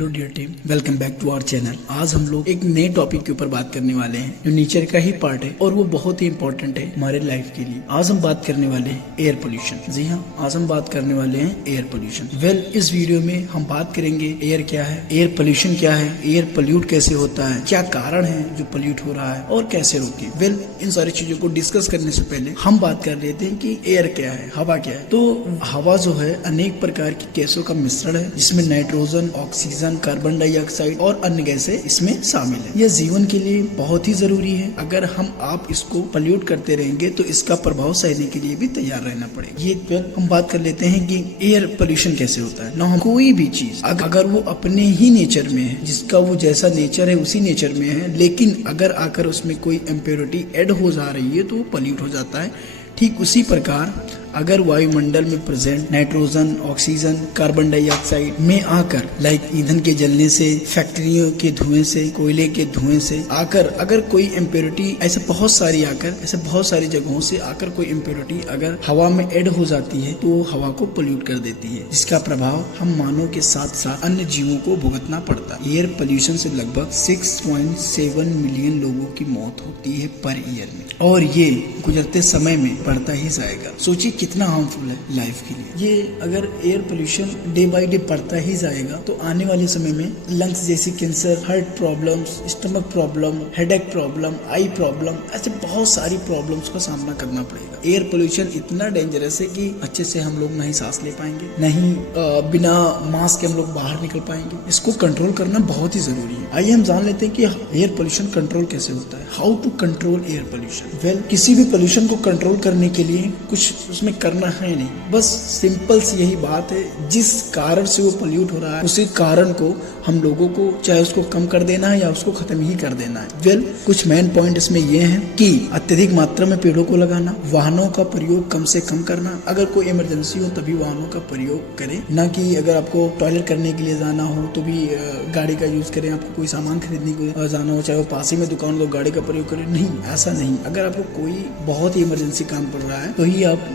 Hello dear team, welcome back to our channel. आज हम लोग एक नए टॉपिक के ऊपर बात करने वाले हैं जो नेचर का ही पार्ट है और वो बहुत ही इंपॉर्टेंट है हमारे लाइफ के लिए। आज हम बात करने वाले हैं एयर पोल्यूशन। जी हाँ, आज हम बात करने वाले हैं एयर पोल्यूशन। इस वीडियो में हम बात करेंगे एयर क्या है, एयर पोल्यूशन क्या है, एयर पोल्यूट कैसे होता है, क्या कारण है जो पोल्यूट हो रहा है और कैसे रोके। इन सारी चीजों को डिस्कस करने से पहले हम बात कर लेते हैं कि एयर क्या है, हवा क्या है। तो हवा जो है अनेक प्रकार की गैसों का मिश्रण है जिसमें नाइट्रोजन, ऑक्सीजन, कार्बन डाइऑक्साइड और अन्य गैसें इसमें शामिल है। यह जीवन के लिए बहुत ही जरूरी है। अगर आप इसको पोल्यूट करते रहेंगे तो इसका प्रभाव सहने के लिए भी तैयार रहना पड़ेगा। ये हम बात कर लेते हैं कि एयर पोल्यूशन कैसे होता है। ना कोई भी चीज अगर वो अपने ही नेचर में है, जिसका वो जैसा नेचर है उसी नेचर में है, लेकिन अगर आकर उसमें कोई इम्प्योरिटी ऐड हो जा रही है तो वो पोल्यूट हो जाता है। ठीक उसी प्रकार अगर वायुमंडल में present nitrogen, oxygen, carbon dioxide में आकर ईंधन के जलने से, फैक्ट्रियों के धुएं से, कोयले के धुएं से आकर अगर कोई इम्प्योरिटी ऐसे बहुत सारी जगहों से आकर कोई इम्प्योरिटी अगर हवा में ऐड हो जाती है तो हवा को पोल्यूट कर देती है, जिसका प्रभाव हम मानव के साथ साथ अन्य जीवों को भुगतना पड़ता है। एयर पोल्यूशन से लगभग 6.7 मिलियन लोगों की मौत होती है पर ईयर में, और ये गुजरते समय में बढ़ता ही जाएगा। सोचिए कितना हार्मफुल है लाइफ के लिए। ये अगर air pollution day by day बढ़ता ही जाएगा तो आने वाले समय में लंग्स जैसी cancer, heart problems, stomach problem, headache problem, eye problem, ऐसे बहुत सारी प्रॉब्लम्स का सामना करना पड़ेगा। एयर पोल्यूशन इतना डेंजरस है कि अच्छे से हम लोग नहीं सांस ले पाएंगे, नहीं बिना मास्क के हम लोग बाहर निकल पाएंगे। इसको कंट्रोल करना बहुत ही जरूरी है। आइए हम जान लेते हैं कि एयर पोल्यूशन कंट्रोल कैसे होता है। How to control air pollution. किसी भी पोल्यूशन को कंट्रोल करने के लिए कुछ उसमें करना है नहीं, बस सिंपल सी यही बात है, जिस कारण से वो पोल्यूट हो रहा है उसी कारण को हम लोगों को चाहे उसको कम कर देना है या उसको खत्म ही कर देना है। कुछ मेन पॉइंट इसमें ये हैं कि अत्यधिक मात्रा में पेड़ों को लगाना, वाहनों का प्रयोग कम से कम करना, अगर कोई इमरजेंसी हो तभी वाहनों का प्रयोग करें, ना कि अगर आपको टॉयलेट करने के लिए जाना हो तो भी गाड़ी का यूज करें। आपको कोई सामान खरीदने को जाना हो, चाहे वो पास ही में दुकान हो, गाड़ी का प्रयोग करें। नहीं, ऐसा नहीं। अगर आपको कोई बहुत ही इमरजेंसी काम पड़ रहा है तो ही आप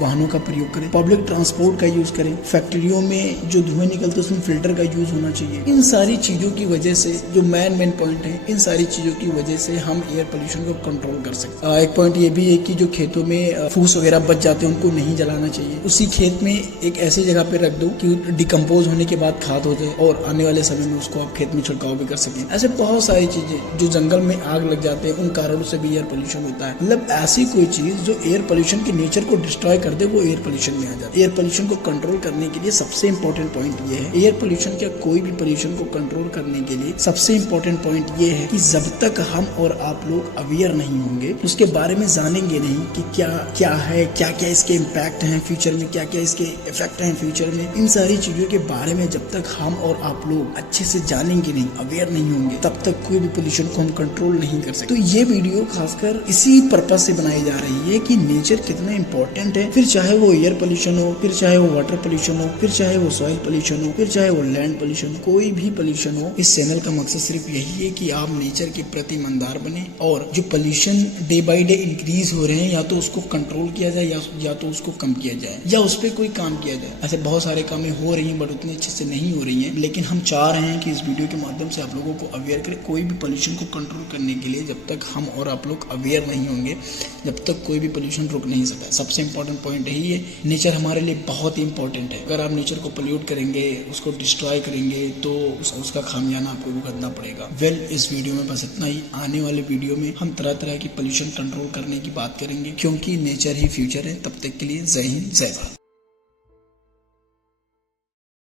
वाहनों का प्रयोग करें। पब्लिक ट्रांसपोर्ट का यूज करें। फैक्ट्रियों में जो धुएं निकलते हैं उसमें फिल्टर का यूज होना चाहिए। इन सारी चीजों की वजह से जो मेन पॉइंट है, इन सारी चीजों की वजह से हम एयर पोल्यूशन को कंट्रोल कर सकते हैं। एक पॉइंट ये भी है कि जो खेतों में फूस वगैरह बच जाते हैं उनको नहीं जलाना चाहिए। उसी खेत में एक ऐसी जगह पे रख दो कि डिकम्पोज होने के बाद खाद हो जाए और आने वाले समय में उसको आप खेत में छिड़काव भी कर सकें। ऐसे बहुत सारी चीजें, जो जंगल में आग लग जाते हैं उन कारणों से भी एयर पोल्यूशन होता है। मतलब ऐसी कोई चीज जो एयर पोल्यूशन के नेचर को डिस्ट्रॉय कर दे वो एयर पोल्यूशन में आ जाता है। एयर पोल्यूशन को कंट्रोल करने के लिए सबसे इंपॉर्टेंट पॉइंट ये है, एयर पोल्यूशन क्या कोई भी पोल्यूशन को कंट्रोल करने के लिए सबसे इंपॉर्टेंट पॉइंट ये है कि जब तक हम और आप लोग अवेयर नहीं होंगे, उसके बारे में जानेंगे नहीं कि क्या है, क्या इसके इम्पैक्ट हैं फ्यूचर में, क्या इसके इफेक्ट हैं फ्यूचर में, इन सारी चीजों के बारे में जब तक हम और आप लोग अच्छे से जानेंगे नहीं, अवेयर नहीं होंगे, तब तक कोई भी पोल्यूशन को हम कंट्रोल नहीं कर सकते। तो ये वीडियो खासकर इसी पर्पज से बनाई जा रही है कि नेचर कितना इंपॉर्टेंट है, फिर चाहे वो एयर पोल्यूशन हो, फिर चाहे वो वाटर पोल्यूशन हो, फिर चाहे वो सॉइल पोल्यूशन हो, फिर चाहे वो लैंड पोल्यूशन हो, कोई भी पोल्यूशन हो। इस चैनल का मकसद सिर्फ यही है कि आप नेचर के प्रति ईमानदार बने और जो pollution day by day increase हो रहे हैं या तो उसको कंट्रोल किया जाए या तो उसको कम किया जाए या उस पर कोई काम किया जाए। ऐसे बहुत सारे कामें हो रही हैं बट उतने अच्छे से नहीं हो रही हैं, लेकिन हम चाह रहे हैं कि इस वीडियो के माध्यम से आप लोगों को अवेयर करें। कोई भी पोल्यूशन को कंट्रोल करने के लिए जब तक हम और आप लोग अवेयर नहीं होंगे, जब तक कोई भी पोल्यूशन रुक नहीं सकता। सबसे इंपॉर्टेंट पॉइंट यही है, नेचर हमारे लिए बहुत ही इंपॉर्टेंट है। अगर आप नेचर को पोल्यूट करेंगे, उसको डिस्ट्रॉय करेंगे तो उसका खामियाना आपको भुगतना पड़ेगा। इस वीडियो में बस इतना ही। आने वाले वीडियो में हम तरह तरह की पोल्यूशन कंट्रोल करने की बात करेंगे, क्योंकि नेचर ही फ्यूचर है। तब तक के लिए जय हिंद, जय भारत।